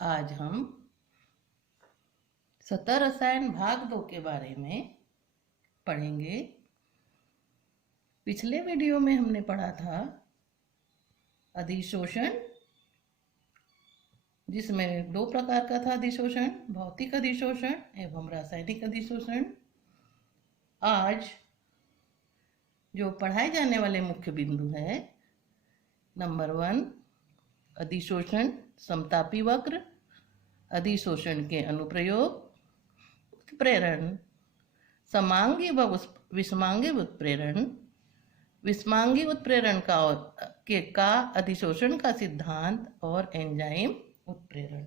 आज हम सतह रसायन भाग 2 के बारे में पढ़ेंगे। पिछले वीडियो में हमने पढ़ा था अधिशोषण, जिसमें 2 प्रकार का था अधिशोषण, भौतिक अधिशोषण एवं रासायनिक अधिशोषण। आज जो पढ़ाए जाने वाले मुख्य बिंदु है, नंबर 1 अधिशोषण समतापी वक्र, अधिशोषण के अनुप्रयोग, उत्प्रेरण, समांगी व विषमांगी उत्प्रेरण, विषमांगी उत्प्रेरण का अधिशोषण का सिद्धांत और एंजाइम उत्प्रेरण।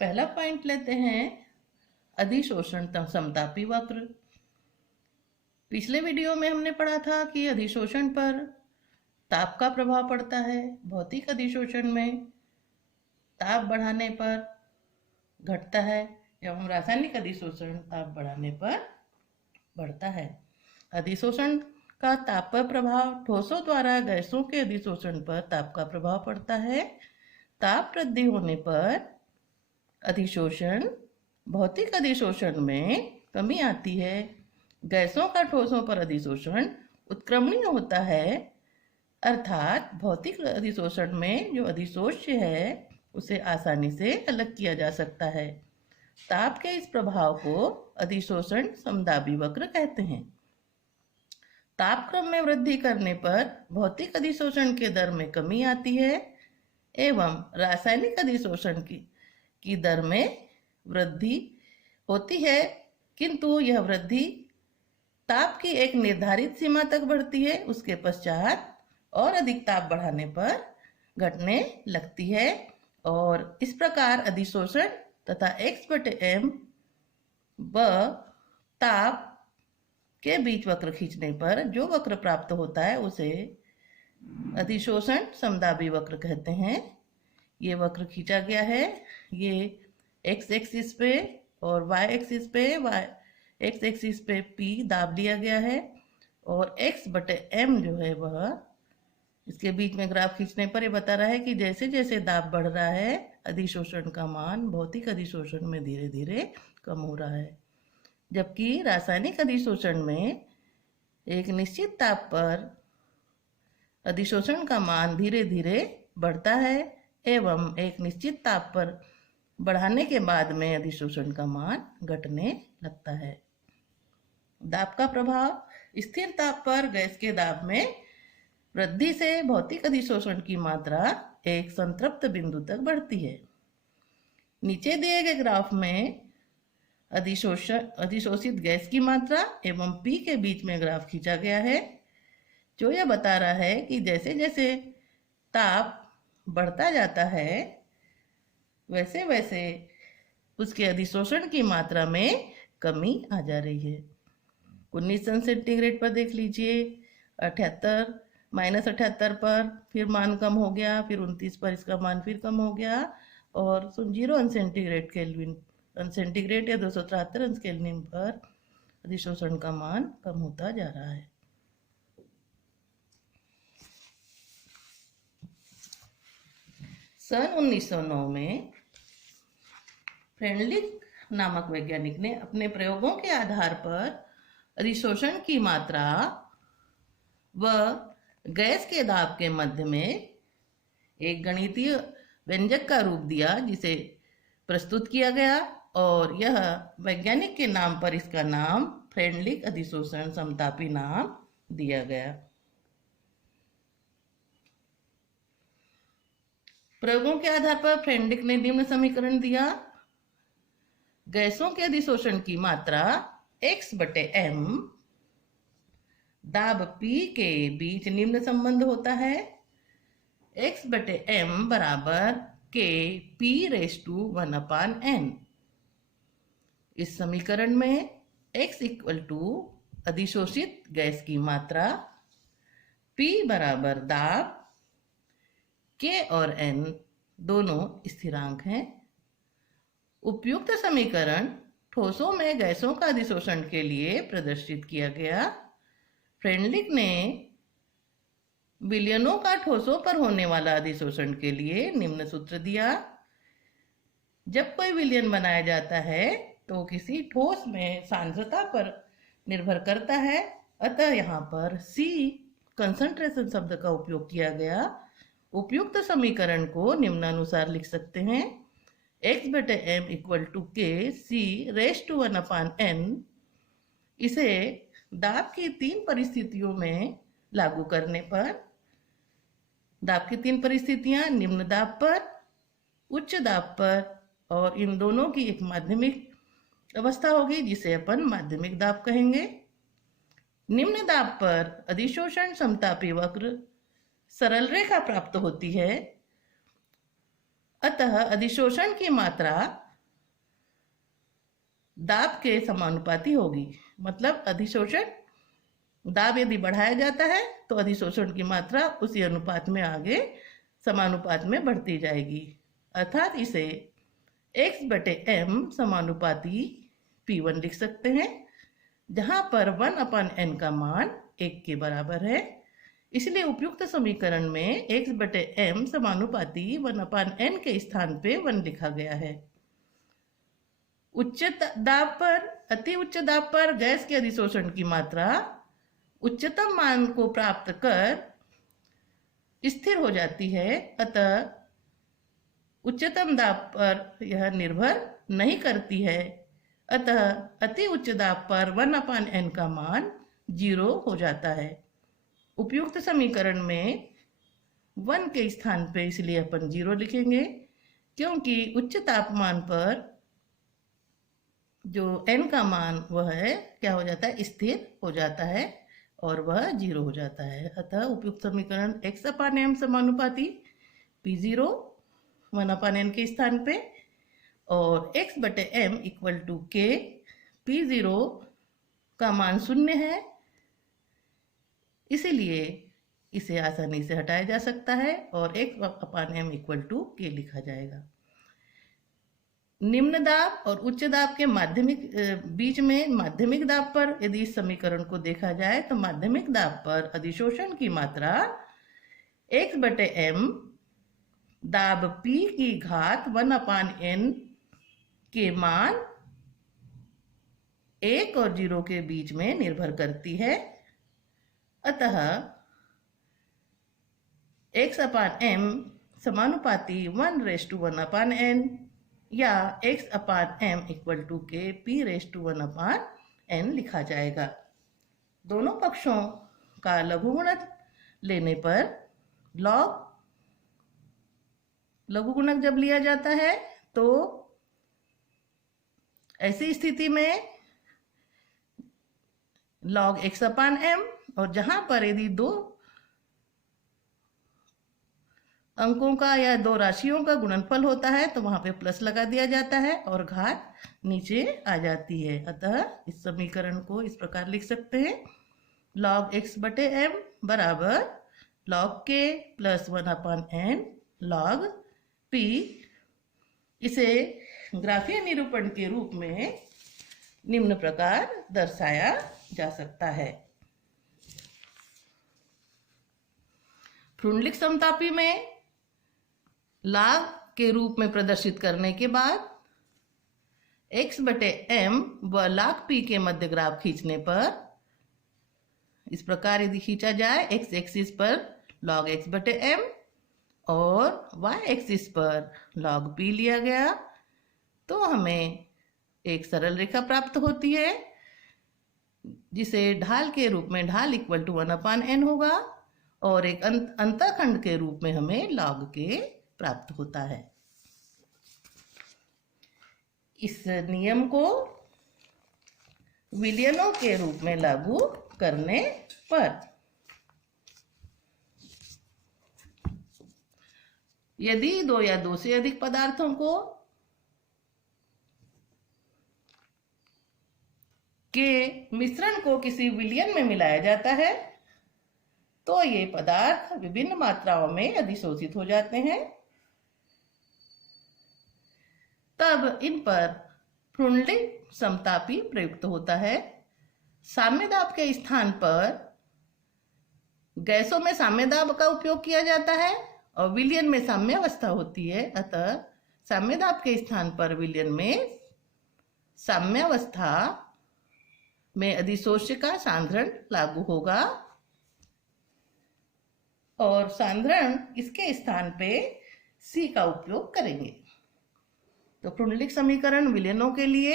पहला पॉइंट लेते हैं अधिशोषण समतापी वक्र। पिछले वीडियो में हमने पढ़ा था कि अधिशोषण पर ताप का प्रभाव पड़ता है। भौतिक अधिशोषण में ताप बढ़ाने पर घटता है एवं रासायनिक अधिशोषण ताप बढ़ाने पर बढ़ता है। अधिशोषण का ताप पर प्रभाव, ठोसों द्वारा गैसों के अधिशोषण पर ताप का प्रभाव पड़ता है। ताप वृद्धि होने पर अधिशोषण, भौतिक अधिशोषण में कमी आती है। गैसों का ठोसों पर अधिशोषण उत्क्रमणीय होता है, अर्थात भौतिक अधिशोषण में जो अधिशोष्य है उसे आसानी से अलग किया जा सकता है। ताप के इस प्रभाव को अधिशोषण समदाबी वक्र कहते हैं। तापक्रम में वृद्धि करने पर भौतिक अधिशोषण के दर में कमी आती है एवं रासायनिक अधिशोषण की दर में वृद्धि होती है, किंतु यह वृद्धि ताप की एक निर्धारित सीमा तक बढ़ती है। उसके पश्चात और अधिक ताप बढ़ाने पर घटने लगती है और इस प्रकार अधिशोषण तथा x/m व ताप के बीच वक्र खींचने पर जो वक्र प्राप्त होता है उसे अधिशोषण समदाबी वक्र कहते हैं। ये वक्र खींचा गया है, ये x एक्सिस पे और y एक्सिस पे x एक्सिस पे P दाब लिया गया है और x/m जो है वह इसके बीच में ग्राफ खींचने पर ये बता रहा है कि जैसे जैसे दाब बढ़ रहा है अधिशोषण का मान भौतिक अधिशोषण में धीरे धीरे कम हो रहा है, जबकि रासायनिक अधिशोषण में एक निश्चित ताप पर अधिशोषण का मान धीरे धीरे बढ़ता है एवं एक निश्चित ताप पर बढ़ाने के बाद में अधिशोषण का मान घटने लगता है। दाब का प्रभाव, स्थिर ताप पर गैस के दाब में वृद्धि से भौतिक अधिशोषण की मात्रा एक संतृप्त बिंदु तक बढ़ती है। नीचे दिए गए ग्राफ में अधिशोषित गैस की मात्रा एवं P के बीच में ग्राफ खींचा गया है, जो यह बता रहा है कि जैसे जैसे ताप बढ़ता जाता है वैसे वैसे उसके अधिशोषण की मात्रा में कमी आ जा रही है। 19 सेंटीग्रेड पर देख लीजिए, 78 पर फिर मान कम हो गया, फिर 29 पर इसका मान फिर कम हो गया और 0 सेंटीग्रेड या 273 अंश केल्विन पर अधिशोषण का मान कम होता जा रहा है। सन 1909 में फ्रेंडलिक नामक वैज्ञानिक ने अपने प्रयोगों के आधार पर अधिशोषण की मात्रा व गैस के दाब के मध्य में एक गणितीय व्यंजक का रूप दिया, जिसे प्रस्तुत किया गया और यह वैज्ञानिक के नाम पर इसका नाम फ्रेंडलिक अधिशोषण समतापी नाम दिया गया। प्रयोगों के आधार पर फ्रेंडलिक ने निम्न समीकरण दिया। गैसों के अधिशोषण की मात्रा x/m दाब P के बीच निम्न संबंध होता है, x/m बराबर k P⁴ इस समीकरण में x = अधिशोषित गैस की मात्रा, P बराबर दाब, k और n दोनों स्थिरांक हैं। उपयुक्त समीकरण ठोसों में गैसों का अधिशोषण के लिए प्रदर्शित किया गया। फ्रेंडलिक ने विलयनों का ठोसों पर होने वाला अधिशोषण के लिए निम्न सूत्र दिया। जब कोई विलयन बनाया जाता है तो किसी ठोस में सांद्रता पर निर्भर करता है, अतः यहाँ पर C कंसंट्रेशन शब्द का उपयोग किया गया। उपयुक्त समीकरण को निम्नानुसार लिख सकते हैं, x/m equal to k C⁻1/n। इसे दाब की 3 परिस्थितियों में लागू करने पर, दाब की 3 परिस्थितियां निम्न दाब पर, उच्च दाब पर और इन दोनों की एक माध्यमिक अवस्था होगी जिसे अपन माध्यमिक दाब कहेंगे। निम्न दाब पर अधिशोषण समतापी वक्र सरल रेखा प्राप्त होती है, अतः अधिशोषण की मात्रा दाब के समानुपाती होगी। मतलब अधिशोषण दाब यदि बढ़ाया जाता है तो अधिशोषण की मात्रा उसी अनुपात में आगे समानुपात में बढ़ती जाएगी, अर्थात इसे x/m समानुपाती P1 लिख सकते हैं, जहां पर 1/n का मान 1 के बराबर है। इसलिए उपयुक्त समीकरण में x/m समानुपाती 1/n के स्थान पे 1 लिखा गया है। उच्च दाब पर, अति उच्च दाब पर गैस के अधिशोषण की मात्रा उच्चतम मान को प्राप्त कर स्थिर हो जाती है, अतः उच्चतम दाब पर यह निर्भर नहीं करती है, अतः अति उच्च दाब पर 1/n का मान 0 हो जाता है। उपयुक्त समीकरण में 1 के स्थान पे इसलिए अपन 0 लिखेंगे, क्योंकि उच्च तापमान पर जो n का मान वह है क्या हो जाता है, स्थिर हो जाता है और वह 0 हो जाता है। अतः उपयुक्त समीकरण x/m समानुपाती P0 1/n के स्थान पे और x/m equal to k, P0 का मान 0 है, इसीलिए इसे आसानी से हटाया जा सकता है और x/m इक्वल टू k लिखा जाएगा। निम्न दाब और उच्च दाब के माध्यमिक बीच में माध्यमिक दाब पर यदि इस समीकरण को देखा जाए तो माध्यमिक दाब पर अधिशोषण की मात्रा x/m दाब P की घात 1/n के मान 1 और 0 के बीच में निर्भर करती है, अतः x/m समानुपाती 1/1/n या x/m equal to k P⁻1/n लिखा जाएगा। दोनों पक्षों का लघुगुणक लेने पर लघुगुणक जब लिया जाता है तो ऐसी स्थिति में log x/m, और जहां पर यदि 2 अंकों का या 2 राशियों का गुणनफल होता है तो वहां पे प्लस लगा दिया जाता है और घात नीचे आ जाती है। अतः इस समीकरण को इस प्रकार लिख सकते हैं, log x/m बराबर log k plus 1/n log p। इसे ग्राफीय निरूपण के रूप में निम्न प्रकार दर्शाया जा सकता है। फ्रुंडलिक समतापी में लाग के रूप में प्रदर्शित करने के बाद x/m व लाग p के मध्य ग्राफ खींचने पर इस प्रकार यदि खींचा जाए, x एक्सिस पर log x/m और y एक्सिस पर log p लिया गया तो हमें एक सरल रेखा प्राप्त होती है, जिसे ढाल के रूप में ढाल इक्वल टू 1/n होगा और एक अंतःखंड के रूप में हमें log k प्राप्त होता है। इस नियम को विलयनों के रूप में लागू करने पर यदि 2 या 2 से अधिक पदार्थों को के मिश्रण को किसी विलयन में मिलाया जाता है तो ये पदार्थ विभिन्न मात्राओं में अधिशोषित हो जाते हैं। तब इन पर फ्रुंडलिक समतापी प्रयुक्त होता है। साम्य दाब के स्थान पर गैसों में साम्य दाब का उपयोग किया जाता है और विलयन में साम्य अवस्था होती है, अतः साम्य दाब के स्थान पर विलयन में साम्यावस्था में अधिशोष्य का सांद्रण लागू होगा और सांद्रण इसके स्थान पे C का उपयोग करेंगे। तो प्रुंडलिक समीकरण विलयनों के लिए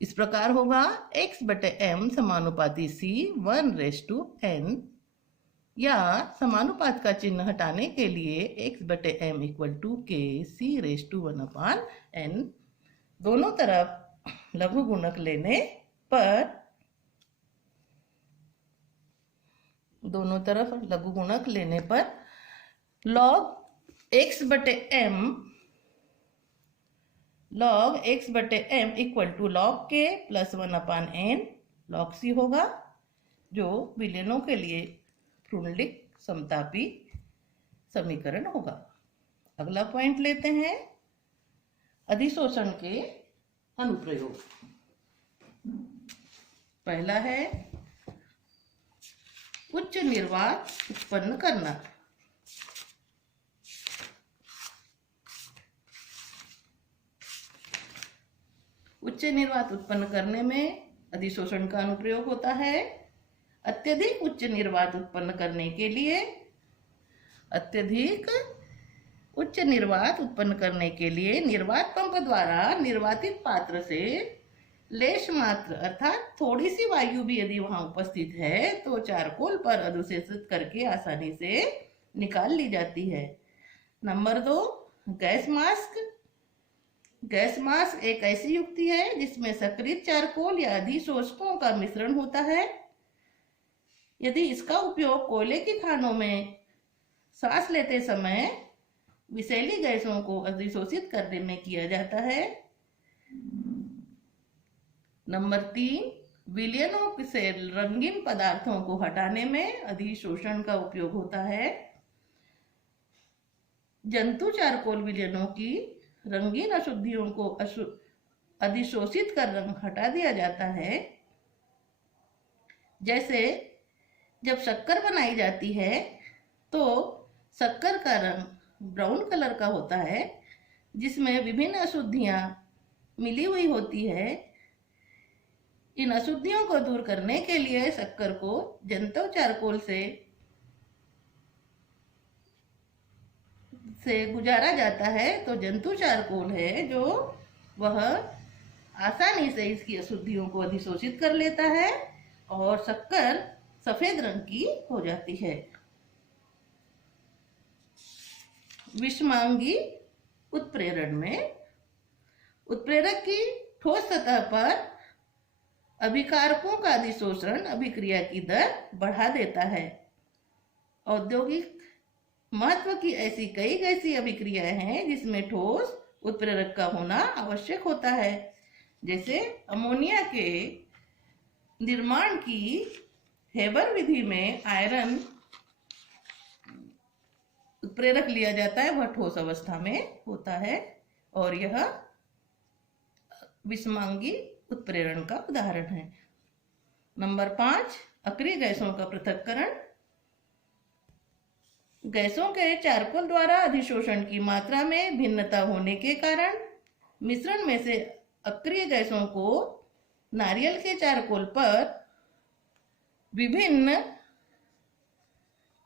इस प्रकार होगा, x/m समानुपाती C 1/n, या समानुपात का चिन्ह हटाने के लिए x/m = k C⁴1/n। दोनों तरफ लघु गुणक लेने पर log x/m = log k + 1/n log C होगा, जो विलयनों के लिए प्रुंडलिक समतापी समीकरण होगा। अगला पॉइंट लेते हैं, अधिशोषण के अनुप्रयोग। पहला है उच्च निर्वात उत्पन्न करना। उच्च निर्वात उत्पन्न करने में अधिशोषण का अनुप्रयोग होता है। अत्यधिक उच्च निर्वात उत्पन्न करने के लिए निर्वात पंप द्वारा निर्वातित पात्र से लेश मात्र अर्थात थोड़ी सी वायु भी यदि वहां उपस्थित है तो चारकोल पर अधिशोषित करके आसानी से निकाल ली जाती है। Number 2, gas mask. Gas mask एक ऐसी युक्ति है जिसमें सक्रिय चारकोल या अधिशोषकों का मिश्रण होता है। यदि इसका उपयोग कोयले की खानों में सांस लेते समय विषैली गैसों को अधिशोषित करने में किया जाता है। नंबर 3, विलयनों से रंगीन पदार्थों को हटाने में अधिशोषण का उपयोग होता है। जंतु चारकोल विलयनों की रंगीन अशुद्धियों को अधिशोषित कर रंग हटा दिया जाता है। जैसे जब शक्कर बनाई जाती है तो शक्कर का रंग ब्राउन कलर का होता है, जिसमें विभिन्न अशुद्धियां मिली हुई होती है। इन अशुद्धियों को दूर करने के लिए शक्कर को जंतु चारकोल से गुजारा जाता है। तो जंतु चारकोल है जो वह आसानी से इसकी अशुद्धियों को अधिशोषित कर लेता है और शक्कर सफेद रंग की हो जाती है। विषमांगी उत्प्रेरण में उत्प्रेरक की ठोस सतह पर अभिकारकों का अधिशोषण अभिक्रिया की दर बढ़ा देता है। औद्योगिक महत्व की ऐसी कई गैसीय अभिक्रियाएं हैं जिसमें ठोस उत्प्रेरक का होना आवश्यक होता है। जैसे अमोनिया के निर्माण की हेबर विधि में आयरन उत्प्रेरक लिया जाता है, वह ठोस अवस्था में होता है और यह विषमांगी उत्प्रेरण का उदाहरण है। नंबर 5, अक्रिय गैसों का पृथक्करण। गैसों के चारकोल द्वारा अधिशोषण की मात्रा में भिन्नता होने के कारण मिश्रण में से अक्रिय गैसों को नारियल के चारकोल पर विभिन्न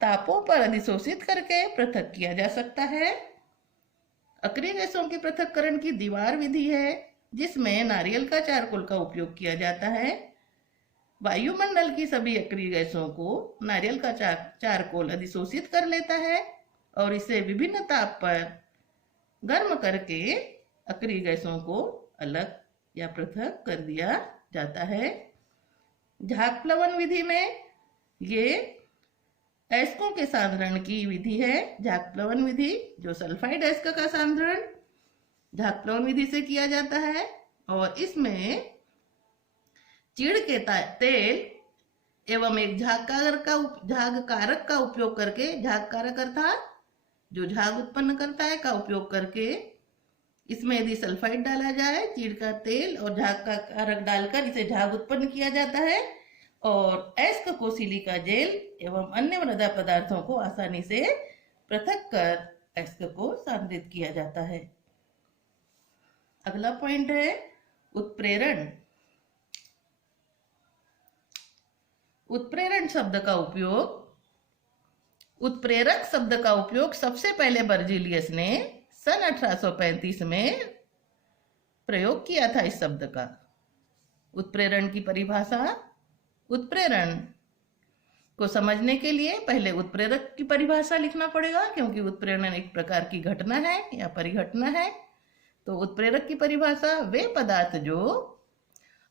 तापों पर अधिशोषित करके पृथक किया जा सकता है। अक्रिय गैसों के पृथक्करण की दीवार विधि है, जिसमें नारियल का चारकोल का उपयोग किया जाता है। वायुमंडल की सभी अक्रिय गैसों को नारियल का चारकोल अधिशोषित कर लेता है और इसे विभिन्न ताप पर गर्म करके अक्रिय गैसों को अलग या पृथक कर दिया जाता है। झाग प्लवन विधि में ये अयस्कों के सांद्रण की विधि है। झाग प्लवन विधि जो सल्फाइड अयस्क का सांद्रण झाग प्लवन विधि से किया जाता है और इसमें चीड़ के तेल एवं एक झाग कारक का उपयोग करके, झाग कारक अर्थात जो झाग उत्पन्न करता है का उपयोग करके इसमें यदि सल्फाइड डाला जाए, चीड़ का तेल और झाग का कारक डालकर इसे झाग उत्पन्न किया जाता है और अयस्क को सिलिका जेल एवं अन्य मृदा पदार्थों को आसानी से पृथक कर अयस्क को सांद्रित किया जाता है। अगला पॉइंट है उत्प्रेरण। उत्प्रेरण शब्द का उपयोग, उत्प्रेरक शब्द का उपयोग सबसे पहले बर्जीलियस ने सन 1835 में प्रयोग किया था इस शब्द का। उत्प्रेरण की परिभाषा, उत्प्रेरण को समझने के लिए पहले उत्प्रेरक की परिभाषा लिखना पड़ेगा, क्योंकि उत्प्रेरण एक प्रकार की घटना है या परिघटना है। तो उत्प्रेरक की परिभाषा, वे पदार्थ जो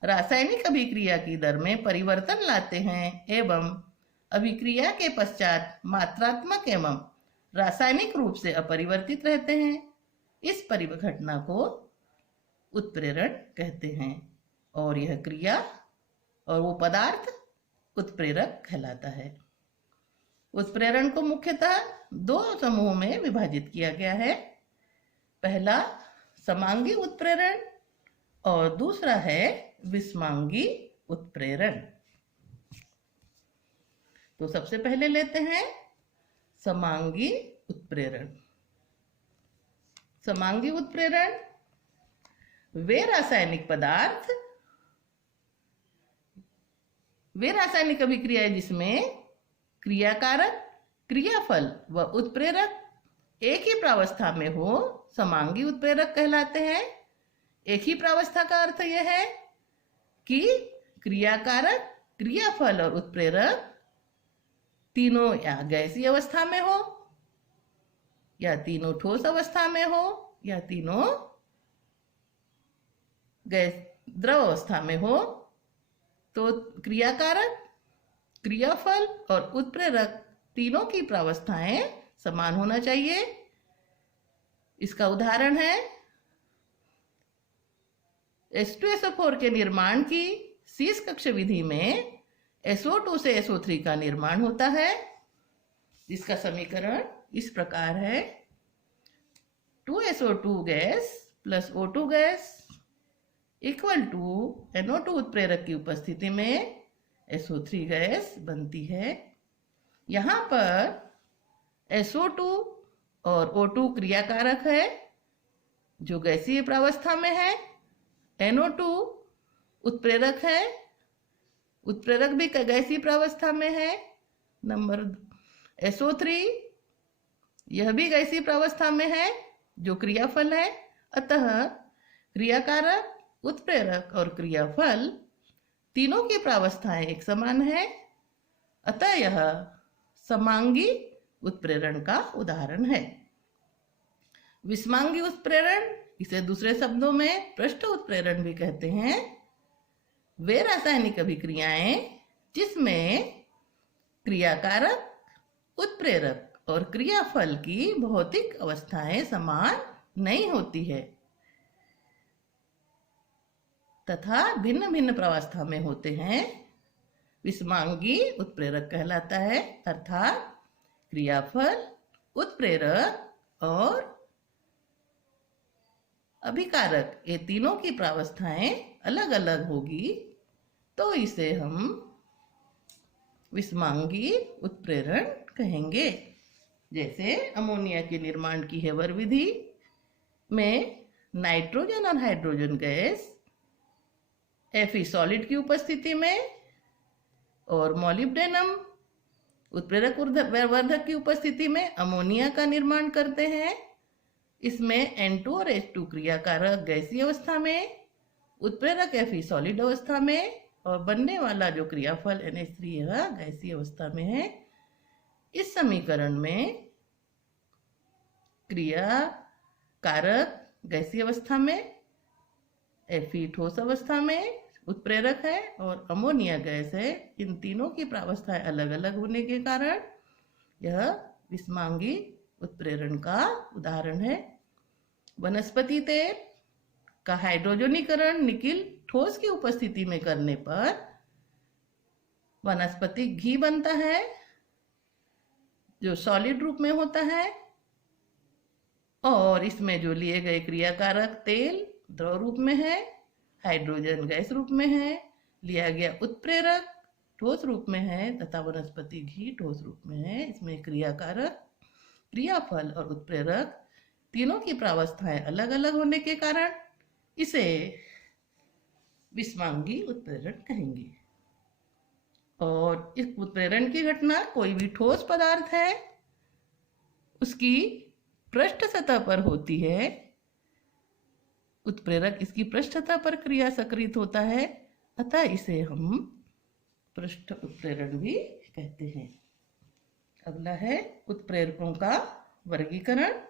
रासायनिक अभिक्रिया की दर में परिवर्तन लाते हैं एवं अभिक्रिया के पश्चात मात्रात्मक एवं रासायनिक रूप से अपरिवर्तित रहते हैं, इस परिघटना को उत्प्रेरण कहते हैं। और यह क्रिया और वो पदार्थ उत्प्रेरक कहलाता है। उत्प्रेरण को मुख्यतः दो समूहों में विभाजित किया गया है। पहला समांगी उत्प्रेरण और दूसरा है विषमांगी उत्प्रेरण। तो सबसे पहले लेते हैं समांगी उत्प्रेरण। समांगी उत्प्रेरण वे रासायनिक पदार्थ, वे रासायनिक अभिक्रियाएं जिसमें क्रियाकारक, क्रियाफल व उत्प्रेरक एक ही प्रावस्था में हो, समांगी उत्प्रेरक कहलाते हैं। एक ही प्रावस्था का अर्थ यह है कि क्रियाकारक, क्रियाफल और उत्प्रेरक तीनों या गैसीय अवस्था में हो, या तीनों ठोस अवस्था में हो, या तीनों गैस द्रव अवस्था में हो। तो क्रियाकारक, क्रियाफल और उत्प्रेरक तीनों की प्रावस्थाएं समान होना चाहिए। इसका उदाहरण है H2SO4 के निर्माण की शीश कक्ष विधि में SO2 से SO3 का निर्माण होता है, जिसका समीकरण इस प्रकार है 2SO2 gas plus O2 gas equal to NO2 उत्प्रेरक की उपस्थिति में SO3 गैस बनती है। यहाँ पर SO2 और O2 क्रियाकारक है जो गैसीय प्रावस्था में है, NO2 उत्प्रेरक है, उत्प्रेरक भी गैसीय प्रावस्था में है। नंबर SO3 यह भी गैसीय प्रावस्था में है जो क्रियाफल है। अतः क्रियाकारक, उत्प्रेरक और क्रियाफल तीनों की प्रावस्थाएं एक समान है। अतः यह समांगी उत्प्रेरण का उदाहरण है। विषमांगी उत्प्रेरण, इसे दूसरे शब्दों में पृष्ठ उत्प्रेरण भी कहते हैं, वे रासायनिक अभिक्रियाएं जिसमें क्रियाकारक, उत्प्रेरक और क्रियाफल की भौतिक अवस्थाएं समान नहीं होती है तथा भिन्न भिन्न प्रावस्था में होते हैं, विषमांगी उत्प्रेरक कहलाता है। अर्थात क्रियाफल, उत्प्रेरक और अभिकारक ये तीनों की प्रावस्थाएं अलग अलग होगी, तो इसे हम विषमांगी उत्प्रेरण कहेंगे। जैसे अमोनिया के निर्माण की हेबर विधि में नाइट्रोजन और हाइड्रोजन गैस Fe सॉलिड की उपस्थिति में और मॉलिब्डेनम उत्प्रेरक वर्धक की उपस्थिति में अमोनिया का निर्माण करते हैं। इसमें N2 और H2 क्रियाकारक गैसीय अवस्था में, उत्प्रेरक Fe सॉलिड अवस्था में और बनने वाला जो क्रियाफल NH3 यह गैसीय अवस्था में है। इस समीकरण में क्रियाकारक गैसीय अवस्था में, Fe ठोस अवस्था में, उत्प्रेरक है और अमोनिया गैस है। इन तीनों की प्रावस्थाएं अलग अलग होने के कारण यह विषमांगी उत्प्रेरण का उदाहरण है। वनस्पति तेल का हाइड्रोजनीकरण निकिल ठोस की उपस्थिति में करने पर वनस्पति घी बनता है जो सॉलिड रूप में होता है, और इसमें जो लिए गए क्रियाकारक तेल द्रव रूप में है, हाइड्रोजन गैस रूप में है, लिया गया उत्प्रेरक ठोस रूप में है तथा वनस्पति घी ठोस रूप में है। इसमें क्रियाकारक, क्रियाफल और उत्प्रेरक तीनों की प्रावस्थाएं अलग अलग होने के कारण इसे विषमांगी उत्प्रेरण कहेंगे। और इस उत्प्रेरण की घटना कोई भी ठोस पदार्थ है उसकी पृष्ठ सतह पर होती है। उत्प्रेरक इसकी पृष्ठ सतह पर क्रिया सक्रिय होता है, अतः इसे हम पृष्ठ उत्प्रेरण भी कहते हैं। अगला है उत्प्रेरकों का वर्गीकरण।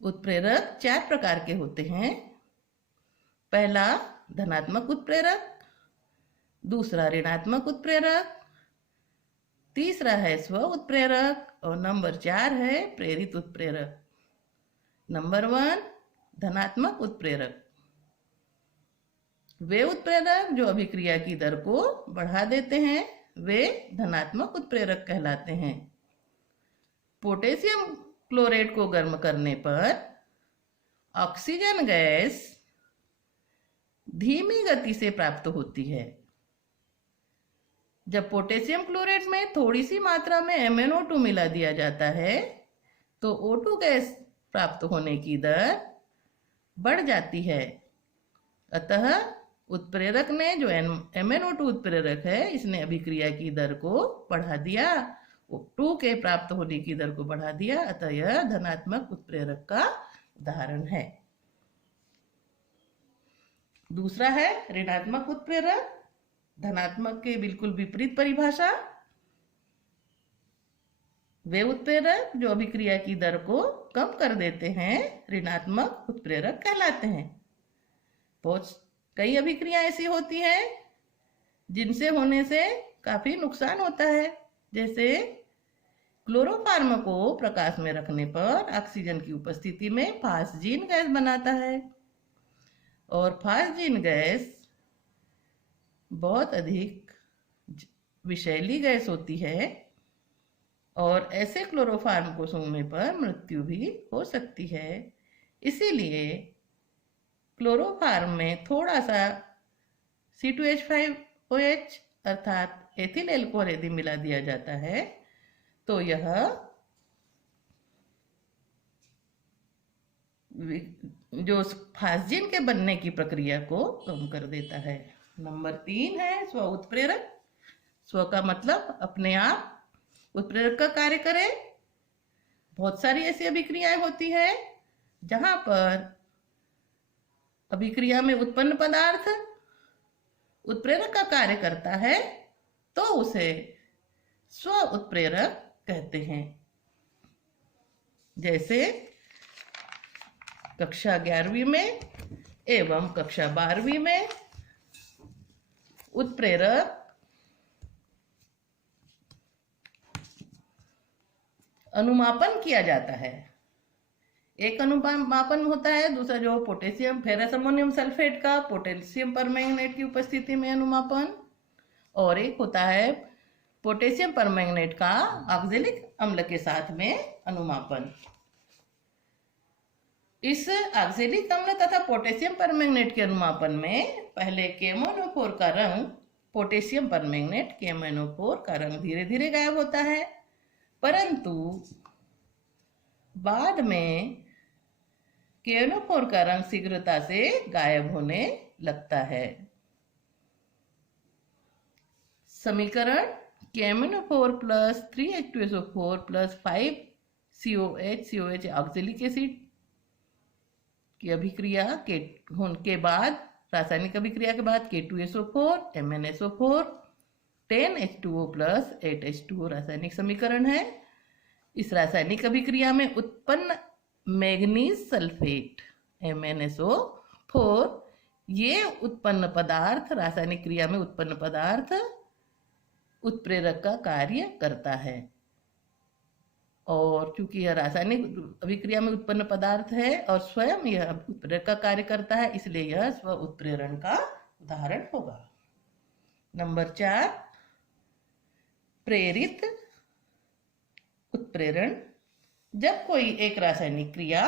उत्प्रेरक 4 प्रकार के होते हैं। पहला धनात्मक उत्प्रेरक, दूसरा ऋणात्मक उत्प्रेरक, तीसरा है स्व उत्प्रेरक और नंबर 4 है प्रेरित उत्प्रेरक। नंबर 1 धनात्मक उत्प्रेरक। वे उत्प्रेरक जो अभिक्रिया की दर को बढ़ा देते हैं वे धनात्मक उत्प्रेरक कहलाते हैं। पोटेशियम क्लोराइड को गर्म करने पर ऑक्सीजन गैस धीमी गति से प्राप्त होती है। जब पोटेशियम क्लोराइड में थोड़ी सी मात्रा में MnO2 मिला दिया जाता है तो O2 गैस प्राप्त होने की दर बढ़ जाती है। अतः उत्प्रेरक ने जो MnO2 उत्प्रेरक है इसने अभिक्रिया की दर को बढ़ा दिया, O2 के प्राप्त होने की दर को बढ़ा दिया, अतः यह धनात्मक उत्प्रेरक का उदाहरण है। दूसरा है ऋणात्मक उत्प्रेरक। धनात्मक के बिल्कुल विपरीत परिभाषा। वे उत्प्रेरक जो अभिक्रिया की दर को कम कर देते हैं ऋणात्मक उत्प्रेरक कहलाते हैं। बहुत कई अभिक्रियाएं ऐसी होती हैं जिनसे होने से काफी नुकसान होता है, जैसे क्लोरोफार्म को प्रकाश में रखने पर ऑक्सीजन की उपस्थिति में फास्जीन गैस बनाता है और फास्जीन गैस बहुत अधिक विषैली गैस होती है और ऐसे क्लोरोफार्म को सूंघने पर मृत्यु भी हो सकती है। इसीलिए क्लोरोफार्म में थोड़ा सा C2H5OH अर्थात एथिल एल्कोहल यदि मिला दिया जाता है तो यह जो फास्जीन के बनने की प्रक्रिया को कम कर देता है। नंबर 3 है स्व उत्प्रेरक। स्व का मतलब अपने आप उत्प्रेरक का कार्य करे। बहुत सारी ऐसी अभिक्रियाएं होती है जहां पर अभिक्रिया में उत्पन्न पदार्थ उत्प्रेरक का कार्य करता है तो उसे स्व उत्प्रेरक कहते हैं। जैसे कक्षा 11वीं में एवं कक्षा 12वीं में उत्प्रेरक अनुमापन किया जाता है। एक अनुमापन होता है, दूसरा जो पोटेशियम फेरस अमोनियम सल्फेट का पोटेशियम परमैंगनेट की उपस्थिति में अनुमापन, और एक होता है पोटेशियम परमैंगनेट का ऑक्जेलिक अम्ल के साथ में अनुमापन। इस ऑक्जेलिक अम्ल तथा पोटेशियम परमैंगनेट के अनुमापन में पहले KMnO4 का रंग पोटेशियम परमैंगनेट KMnO4 का रंग धीरे धीरे गायब होता है, परंतु बाद में KMnO4 का रंग शीघ्रता से गायब होने लगता है। समीकरण KMnO4 plus 3H2SO4 plus 5COH oxalic acid की अभिक्रिया के बाद रासायनिक अभिक्रिया के बाद K2SO4 MnSO4 10H2O plus 8H2O रासायनिक समीकरण है। इस रासायनिक अभिक्रिया में उत्पन्न मैग्नीज सल्फेट MnSO4 ये उत्पन्न पदार्थ रासायनिक क्रिया में उत्पन्न पदार्थ उत्प्रेरक का कार्य करता है, और चूंकि यह रासायनिक अभिक्रिया में उत्पन्न पदार्थ है और स्वयं यह उत्प्रेरक का कार्य करता है, इसलिए यह स्व उत्प्रेरण का उदाहरण होगा। नंबर 4 प्रेरित उत्प्रेरण। जब कोई एक रासायनिक क्रिया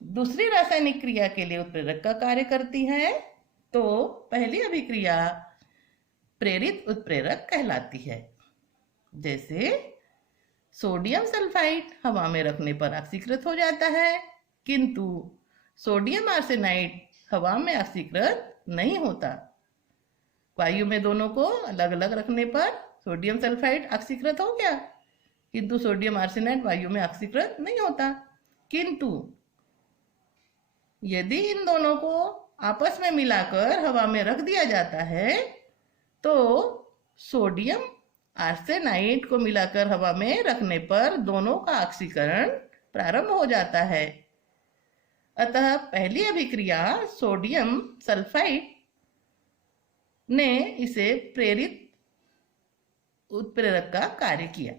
दूसरी रासायनिक क्रिया के लिए उत्प्रेरक का कार्य करती है तो पहली अभिक्रिया प्रेरित उत्प्रेरक कहलाती है। जैसे सोडियम सल्फाइड हवा में रखने पर ऑक्सीकृत हो जाता है, किंतु सोडियम आर्सेनाइड हवा में ऑक्सीकृत नहीं होता। वायु में दोनों को अलग अलग रखने पर सोडियम सल्फाइड ऑक्सीकृत हो गया, किंतु सोडियम आर्सेनाइड वायु में ऑक्सीकृत नहीं होता। किंतु यदि इन दोनों को आपस में मिलाकर हवा में रख दिया जाता है तो सोडियम आर्सेनाइड को मिलाकर हवा में रखने पर दोनों का ऑक्सीकरण प्रारंभ हो जाता है। अतः पहली अभिक्रिया सोडियम सल्फाइड ने इसे प्रेरित उत्प्रेरक का कार्य किया।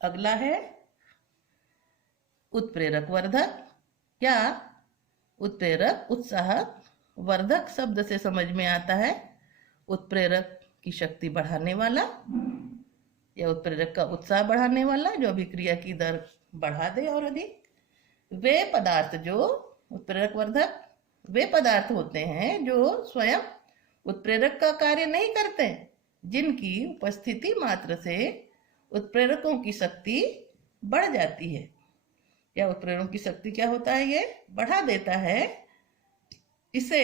अगला है उत्प्रेरक वर्धक या उत्प्रेरक उत्साहक। वर्धक शब्द से समझ में आता है उत्प्रेरक की शक्ति बढ़ाने वाला या उत्प्रेरक का उत्साह बढ़ाने वाला, जो अभिक्रिया की दर बढ़ा दे और अधिक। वे पदार्थ जो उत्प्रेरक वर्धक वे पदार्थ होते हैं जो स्वयं उत्प्रेरक का कार्य नहीं करते, जिनकी उपस्थिति मात्र से उत्प्रेरकों की शक्ति बढ़ जाती है। या उत्प्रेरकों की शक्ति क्या होता है, ये बढ़ा देता है। इसे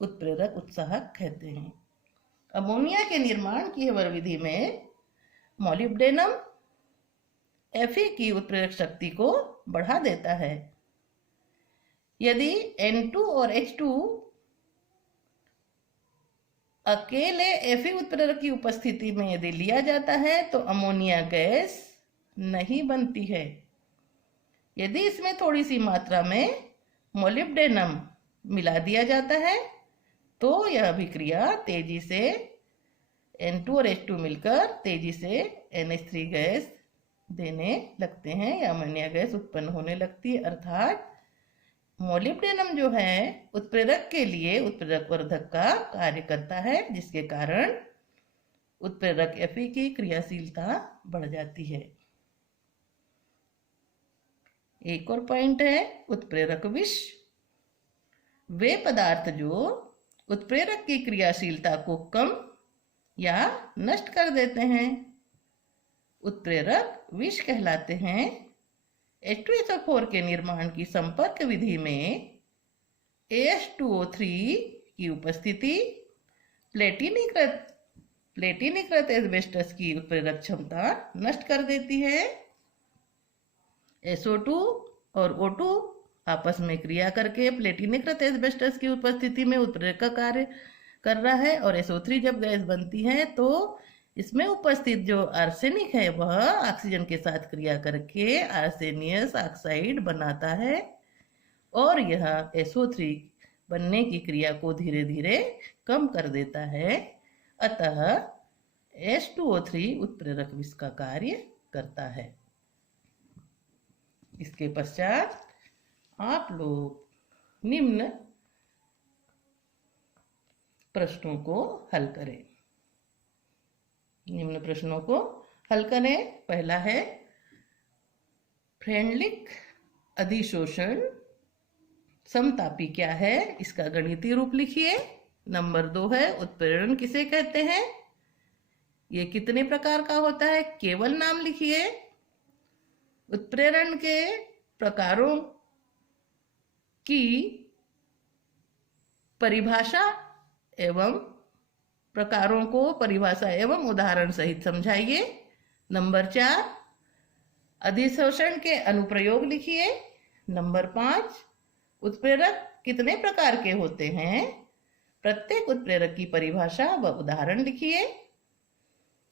उत्प्रेरक उत्साहक कहते हैं। अमोनिया के निर्माण की हवर विधि में मॉलिब्डेनम Fe की उत्प्रेरक शक्ति को बढ़ा देता है। यदि N2 और H2 अकेले Fe उत्प्रेरक की उपस्थिति में यदि लिया जाता है तो अमोनिया गैस नहीं बनती है। यदि इसमें थोड़ी सी मात्रा में मोलिब्डेनम मिला दिया जाता है तो यह अभिक्रिया तेजी से N2 और H2 मिलकर तेजी से NH3 गैस देने लगते हैं या अमोनिया गैस उत्पन्न होने लगती है। अर्थात मोलिब्डेनम जो है उत्प्रेरक के लिए उत्प्रेरक वर्धक का कार्य करता है, जिसके कारण उत्प्रेरक Fe की क्रियाशीलता बढ़ जाती है। एक और पॉइंट है उत्प्रेरक विष। वे पदार्थ जो उत्प्रेरक की क्रियाशीलता को कम या नष्ट कर देते हैं उत्प्रेरक विष कहलाते हैं। H2SO4 के निर्माण की संपर्क विधि में AS2O3 की उपस्थिति प्लेटिनीकृत एस्बेस्टस की उत्प्रेरक क्षमता नष्ट कर देती है। SO2 और O2 आपस में क्रिया करके प्लेटिनीकृत एस्बेस्टस की उपस्थिति में उत्प्रेरक का कार्य कर रहा है और SO3 जब गैस बनती है तो इसमें उपस्थित जो आर्सेनिक है वह ऑक्सीजन के साथ क्रिया करके आर्सेनियस ऑक्साइड बनाता है और यह SO3 बनने की क्रिया को धीरे धीरे कम कर देता है। अतः H2O3 उत्प्रेरक विष का कार्य करता है। इसके पश्चात आप लोग निम्न प्रश्नों को हल करें। निम्न प्रश्नों को हल करें। पहला है फ्रेंडलिक अधिशोषण समतापी क्या है, इसका गणितीय रूप लिखिए। नंबर 2 है उत्प्रेरण किसे कहते हैं, ये कितने प्रकार का होता है, केवल नाम लिखिए। उत्प्रेरण के प्रकारों की परिभाषा एवं प्रकारों को परिभाषा एवं उदाहरण सहित समझाइए। नंबर 4 अधिशोषण के अनुप्रयोग लिखिए। नंबर 5 उत्प्रेरक कितने प्रकार के होते हैं, प्रत्येक उत्प्रेरक की परिभाषा व उदाहरण लिखिए।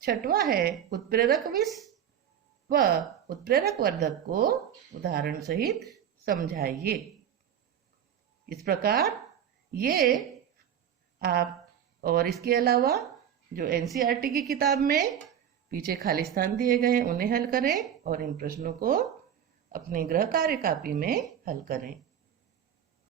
छठवां है उत्प्रेरक विष व उत्प्रेरक वर्धक को उदाहरण सहित समझाइए। इस प्रकार ये आप और इसके अलावा जो NCERT की किताब में पीछे खाली स्थान दिए गए उन्हें हल करें और इन प्रश्नों को अपने गृह कार्य कॉपी में हल करें।